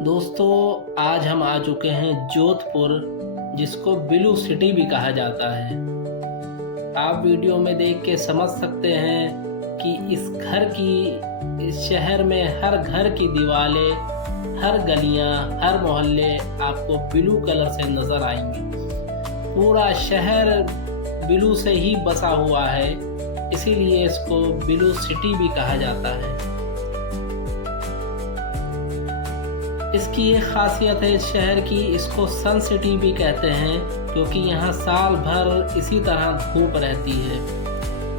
दोस्तों, आज हम आ चुके हैं जोधपुर, जिसको ब्लू सिटी भी कहा जाता है। आप वीडियो में देख के समझ सकते हैं कि इस शहर में हर घर की दीवारें, हर गलियां, हर मोहल्ले आपको ब्लू कलर से नज़र आएंगे। पूरा शहर ब्लू से ही बसा हुआ है, इसीलिए इसको ब्लू सिटी भी कहा जाता है। इसकी एक खासियत है इस शहर की, इसको सन सिटी भी कहते हैं, क्योंकि यहाँ साल भर इसी तरह धूप रहती है।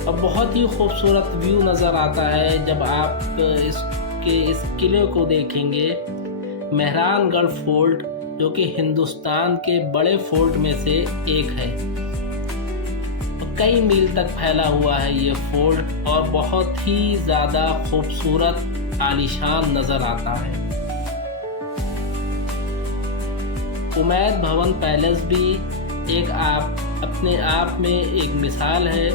अब बहुत ही खूबसूरत व्यू नज़र आता है जब आप इस किले को देखेंगे। मेहरानगढ़ फोर्ट, जो कि हिंदुस्तान के बड़े फोर्ट में से एक है, कई मील तक फैला हुआ है ये फोर्ट, और बहुत ही ज़्यादा खूबसूरत आलीशान नज़र आता है। उमैद भवन पैलेस भी अपने आप में एक मिसाल है,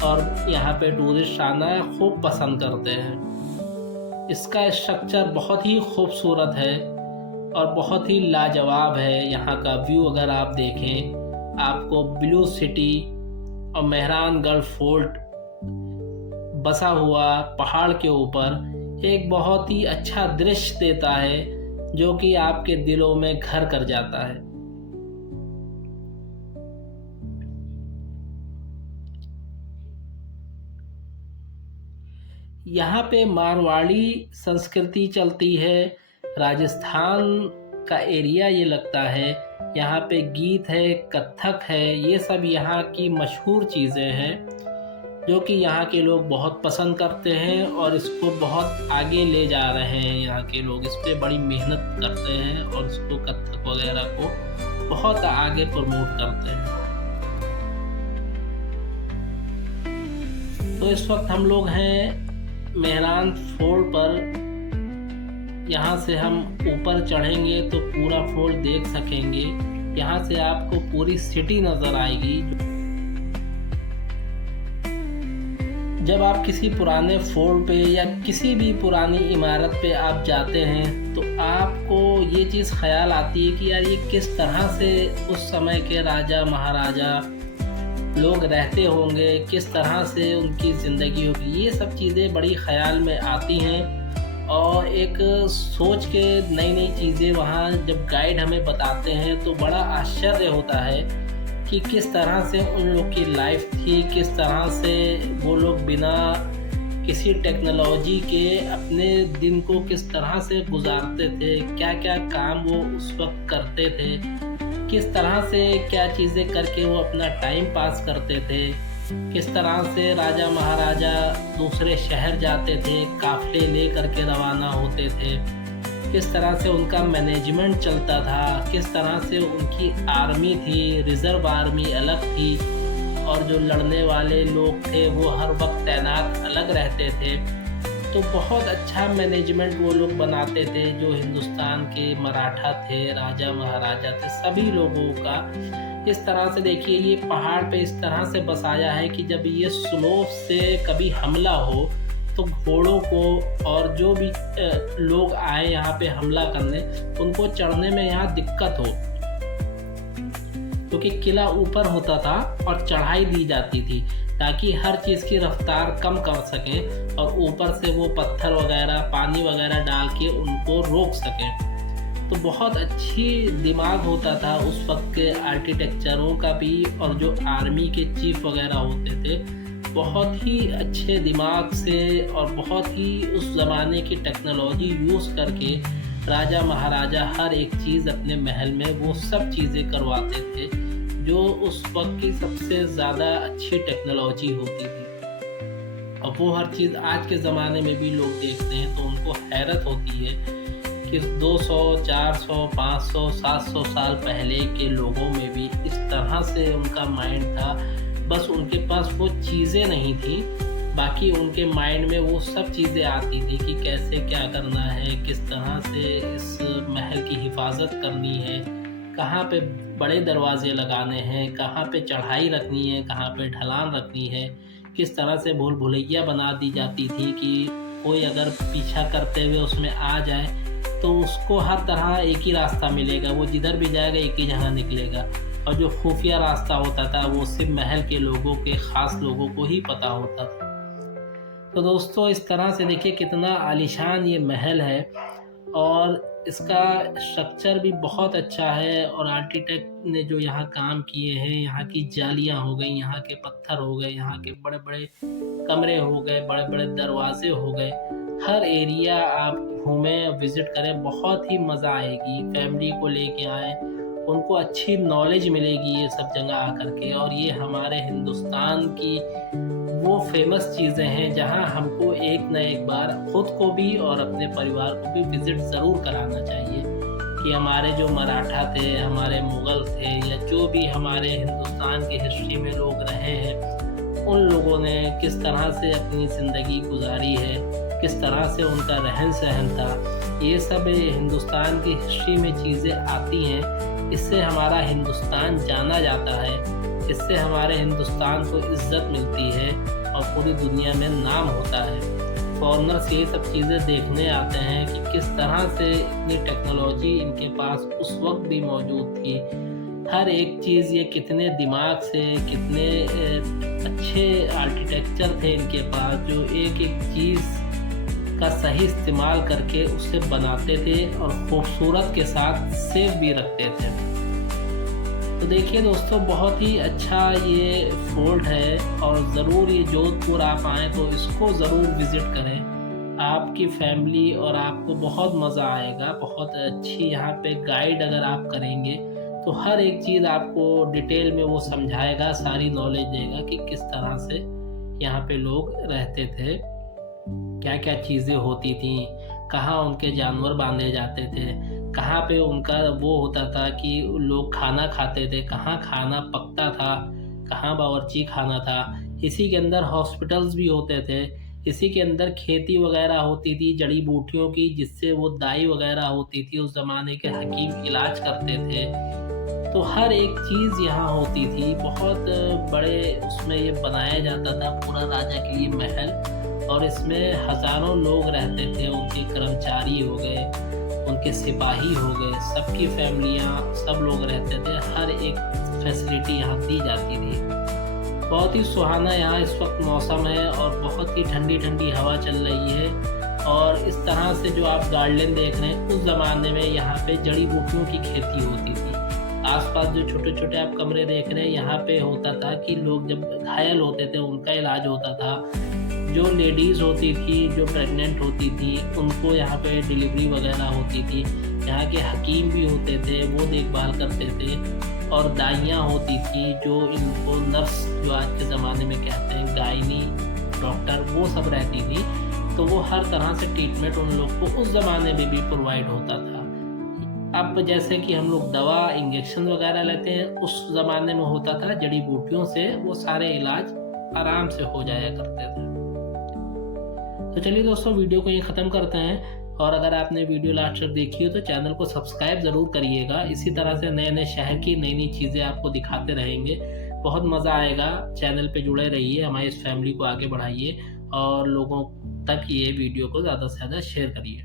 और यहाँ पे टूरिस्ट आना खूब पसंद करते हैं। इसका स्ट्रक्चर बहुत ही खूबसूरत है और बहुत ही लाजवाब है। यहाँ का व्यू अगर आप देखें, आपको ब्लू सिटी और मेहरानगढ़ फोर्ट बसा हुआ पहाड़ के ऊपर एक बहुत ही अच्छा दृश्य देता है, जो कि आपके दिलों में घर कर जाता है। यहाँ पे मारवाड़ी संस्कृति चलती है, राजस्थान का एरिया ये लगता है। यहाँ पे गीत है, कथक है, ये सब यहाँ की मशहूर चीज़ें हैं, जो कि यहाँ के लोग बहुत पसंद करते हैं और इसको बहुत आगे ले जा रहे हैं। यहाँ के लोग इस पर बड़ी मेहनत करते हैं और इसको कथक वगैरह को बहुत आगे प्रमोट करते हैं। तो इस वक्त हम लोग हैं मेहरान फोर्ट पर। यहाँ से हम ऊपर चढ़ेंगे तो पूरा फोर्ट देख सकेंगे। यहाँ से आपको पूरी सिटी नज़र आएगी। जब आप किसी पुराने फोर्ट पे या किसी भी पुरानी इमारत पे आप जाते हैं, तो आपको ये चीज़ ख्याल आती है कि यार ये किस तरह से उस समय के राजा महाराजा लोग रहते होंगे, किस तरह से उनकी ज़िंदगी होगी। ये सब चीज़ें बड़ी ख्याल में आती हैं, और एक सोच के नई नई चीज़ें वहाँ जब गाइड हमें बताते हैं तो बड़ा आश्चर्य होता है कि किस तरह से उन लोग की लाइफ थी, किस तरह से वो लोग बिना किसी टेक्नोलॉजी के अपने दिन को किस तरह से गुजारते थे, क्या क्या काम वो उस वक्त करते थे, किस तरह से क्या चीज़ें करके वो अपना टाइम पास करते थे, किस तरह से राजा महाराजा दूसरे शहर जाते थे, काफ़िले ले करके रवाना होते थे, किस तरह से उनका मैनेजमेंट चलता था, किस तरह से उनकी आर्मी थी, रिज़र्व आर्मी अलग थी, और जो लड़ने वाले लोग थे वो हर वक्त तैनात अलग रहते थे। तो बहुत अच्छा मैनेजमेंट वो लोग बनाते थे। जो हिंदुस्तान के मराठा थे, राजा महाराजा थे, सभी लोगों का इस तरह से देखिए, ये पहाड़ पे इस तरह से बसाया है कि जब ये स्लोप से कभी हमला हो तो घोड़ों को और जो भी लोग आए यहाँ पे हमला करने, उनको चढ़ने में यहाँ दिक्कत हो, क्योंकि किला ऊपर होता था और चढ़ाई दी जाती थी ताकि हर चीज़ की रफ्तार कम कर सकें, और ऊपर से वो पत्थर वगैरह, पानी वगैरह डाल के उनको रोक सकें। तो बहुत अच्छी दिमाग होता था उस वक्त के आर्किटेक्चरों का भी, और जो आर्मी के चीफ वगैरह होते थे, बहुत ही अच्छे दिमाग से और बहुत ही उस ज़माने की टेक्नोलॉजी यूज़ करके राजा महाराजा हर एक चीज़ अपने महल में वो सब चीज़ें करवाते थे, जो उस वक्त की सबसे ज़्यादा अच्छी टेक्नोलॉजी होती थी। और वो हर चीज़ आज के ज़माने में भी लोग देखते हैं तो उनको हैरत होती है कि 200, 400, 500, 700 साल पहले के लोगों में भी इस तरह से उनका माइंड था। बस उनके पास वो चीज़ें नहीं थी, बाकी उनके माइंड में वो सब चीज़ें आती थी कि कैसे क्या करना है, किस तरह से इस महल की हिफाजत करनी है, कहाँ पे बड़े दरवाजे लगाने हैं, कहाँ पे चढ़ाई रखनी है, कहाँ पे ढलान रखनी है, किस तरह से भूल भुलैया बना दी जाती थी कि कोई अगर पीछा करते हुए उसमें आ जाए तो उसको हर तरह एक ही रास्ता मिलेगा, वो जिधर भी जाएगा एक ही जगह निकलेगा। और जो खुफिया रास्ता होता था वो सिर्फ महल के लोगों के ख़ास लोगों को ही पता होता था। तो दोस्तों इस तरह से देखिए कितना आलीशान ये महल है और इसका स्ट्रक्चर भी बहुत अच्छा है। और आर्किटेक्ट ने जो यहाँ काम किए हैं, यहाँ की जालियाँ हो गई, यहाँ के पत्थर हो गए, यहाँ के बड़े बड़े कमरे हो गए, बड़े बड़े दरवाजे हो गए, हर एरिया आप घूमें विज़िट करें, बहुत ही मज़ा आएगी। फैमिली को लेके आएँ, उनको अच्छी नॉलेज मिलेगी ये सब जगह आकर के। और ये हमारे हिंदुस्तान की वो फेमस चीज़ें हैं जहां हमको एक न एक बार खुद को भी और अपने परिवार को भी विज़िट ज़रूर कराना चाहिए कि हमारे जो मराठा थे, हमारे मुग़ल थे, या जो भी हमारे हिंदुस्तान की हिस्ट्री में लोग रहे हैं, उन लोगों ने किस तरह से अपनी ज़िंदगी गुजारी है, किस तरह से उनका रहन सहन था। ये सब हिंदुस्तान की हिस्ट्री में चीज़ें आती हैं, इससे हमारा हिंदुस्तान जाना जाता है, इससे हमारे हिंदुस्तान को इज़्ज़त मिलती है और पूरी दुनिया में नाम होता है। फॉरेनर्स ये सब चीज़ें देखने आते हैं कि किस तरह से इतनी टेक्नोलॉजी इनके पास उस वक्त भी मौजूद थी। हर एक चीज़ ये कितने दिमाग से, कितने अच्छे आर्किटेक्चर थे इनके पास, जो एक एक चीज़ का सही इस्तेमाल करके उसे बनाते थे और खूबसूरत के साथ सेफ भी रखते थे। तो देखिए दोस्तों बहुत ही अच्छा ये फोर्ट है और ज़रूर ये जोधपुर आप आएँ तो इसको ज़रूर विज़िट करें। आपकी फैमिली और आपको बहुत मज़ा आएगा। बहुत अच्छी यहाँ पे गाइड अगर आप करेंगे तो हर एक चीज़ आपको डिटेल में वो समझाएगा, सारी नॉलेज देगा कि किस तरह से यहाँ पे लोग रहते थे, क्या क्या चीज़ें होती थी, कहाँ उनके जानवर बांधे जाते थे, कहाँ पे उनका वो होता था कि लोग खाना खाते थे, कहाँ खाना पकता था, कहाँ बावर्ची खाना था। इसी के अंदर हॉस्पिटल्स भी होते थे, इसी के अंदर खेती वगैरह होती थी जड़ी बूटियों की, जिससे वो दाई वगैरह होती थी, उस ज़माने के हकीम इलाज करते थे। तो हर एक चीज़ यहाँ होती थी। बहुत बड़े उसमें ये बनाया जाता था पूरा राजा के लिए महल, और इसमें हज़ारों लोग रहते थे। उनके कर्मचारी हो गए, उनके सिपाही हो गए, सबकी फैमिलियाँ, सब लोग रहते थे। हर एक फैसिलिटी यहाँ दी जाती थी। बहुत ही सुहाना यहाँ इस वक्त मौसम है और बहुत ही ठंडी ठंडी हवा चल रही है। और इस तरह से जो आप गार्डन देख रहे हैं, उस ज़माने में यहाँ पे जड़ी बूटियों की खेती होती थी। आसपास जो छोटे छोटे आप कमरे देख रहे हैं, यहाँ पे होता था कि लोग जब घायल होते थे उनका इलाज होता था। जो लेडीज़ होती थी, जो प्रेग्नेंट होती थी, उनको यहाँ पे डिलीवरी वगैरह होती थी। यहाँ के हकीम भी होते थे, वो देखभाल करते थे। और दाइयाँ होती थी जो इनको नर्स, जो आज के ज़माने में कहते हैं गायनी डॉक्टर, वो सब रहती थी। तो वो हर तरह से ट्रीटमेंट उन लोग को उस ज़माने में भी प्रोवाइड होता था। अब जैसे कि हम लोग दवा, इंजेक्शन वगैरह लेते हैं, उस ज़माने में होता था जड़ी बूटियों से वो सारे इलाज आराम से हो जाया करते थे। तो चलिए दोस्तों वीडियो को यहीं ख़त्म करते हैं। और अगर आपने वीडियो लास्ट तक देखी हो तो चैनल को सब्सक्राइब ज़रूर करिएगा। इसी तरह से नए नए शहर की नई नई चीज़ें आपको दिखाते रहेंगे। बहुत मज़ा आएगा। चैनल पे जुड़े रहिए, हमारी इस फैमिली को आगे बढ़ाइए और लोगों तक ये वीडियो को ज़्यादा से ज़्यादा शेयर करिए।